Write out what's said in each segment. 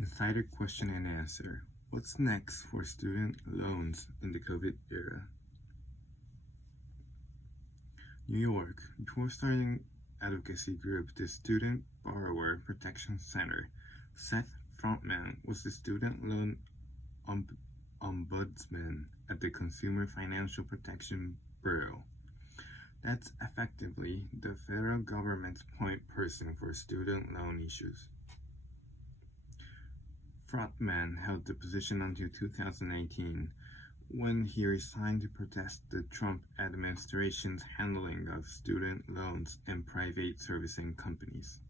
Insider question and answer. What's next for student loans in the COVID era? New York. Before starting advocacy group, the Student Borrower Protection Center, Seth Frontman was the student loan ombudsman at the Consumer Financial Protection Bureau. That's effectively the federal government's point person for student loan issues. Frontman held the position until 2018, when he resigned to protest the Trump administration's handling of student loans and private servicing companies.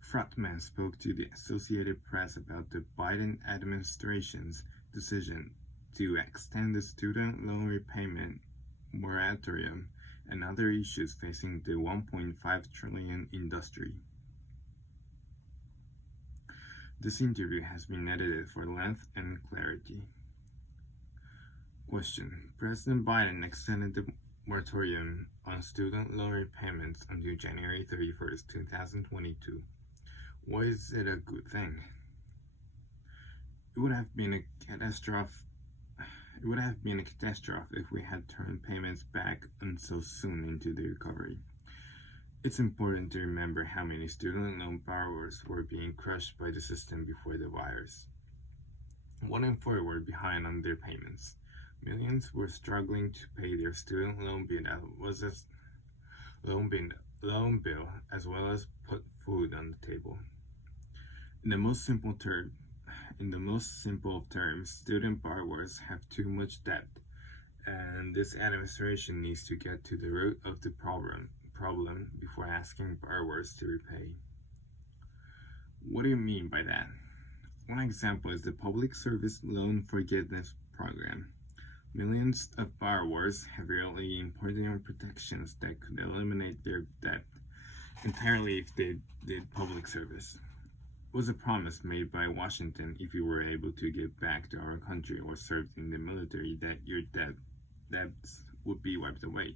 Frontman spoke to the Associated Press about the Biden administration's decision to extend the student loan repayment moratorium and other issues facing the $1.5 trillion industry. This interview has been edited for length and clarity. Question. President Biden extended the moratorium on student loan repayments until January 31st, 2022. Why is it a good thing? It would have been a catastrophe if we had turned payments back and so soon into the recovery. It's important to remember how many student loan borrowers were being crushed by the system before the virus. 1 in 4 were behind on their payments. Millions were struggling to pay their student loan bill as well as put food on the table. In the most simple of terms, student borrowers have too much debt, and this administration needs to get to the root of the problem before asking borrowers to repay. What do you mean by that? One example is the Public Service Loan Forgiveness Program. Millions of borrowers have really important protections that could eliminate their debt entirely if they did public service. It was a promise made by Washington if you were able to give back to our country or served in the military that your debts would be wiped away.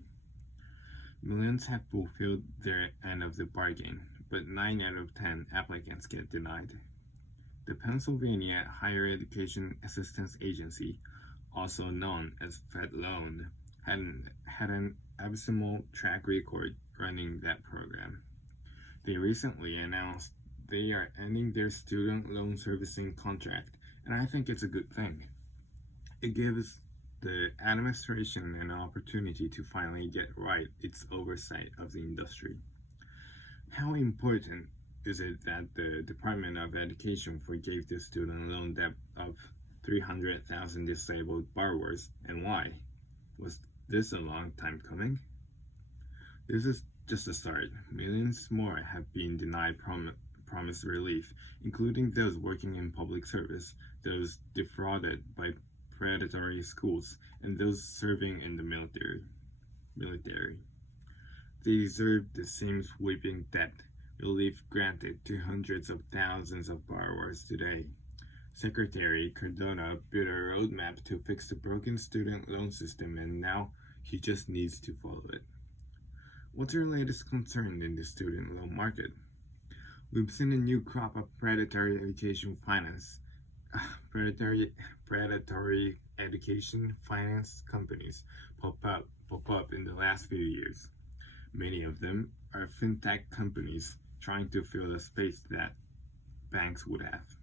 Millions have fulfilled their end of the bargain, but 9 out of 10 applicants get denied. The Pennsylvania Higher Education Assistance Agency, also known as FedLoan, had an abysmal track record running that program. They recently announced they are ending their student loan servicing contract, and I think it's a good thing. It gives the administration an opportunity to finally get right its oversight of the industry. How important is it that the Department of Education forgave the student loan debt of 300,000 disabled borrowers, and why? Was this a long time coming? This is just a start. Millions more have been denied promised relief, including those working in public service, those defrauded by predatory schools, and those serving in the military. They deserve the same sweeping debt relief granted to hundreds of thousands of borrowers today. Secretary Cardona built a roadmap to fix the broken student loan system, and now he just needs to follow it. What's your latest concern in the student loan market? We've seen a new crop of predatory education finance companies pop up in the last few years. Many of them are fintech companies trying to fill the space that banks would have.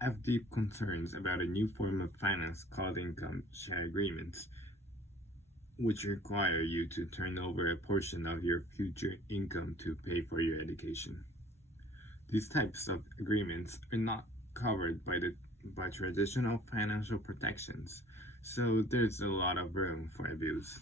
I have deep concerns about a new form of finance called income share agreements, which require you to turn over a portion of your future income to pay for your education. These types of agreements are not covered by traditional financial protections, so there's a lot of room for abuse.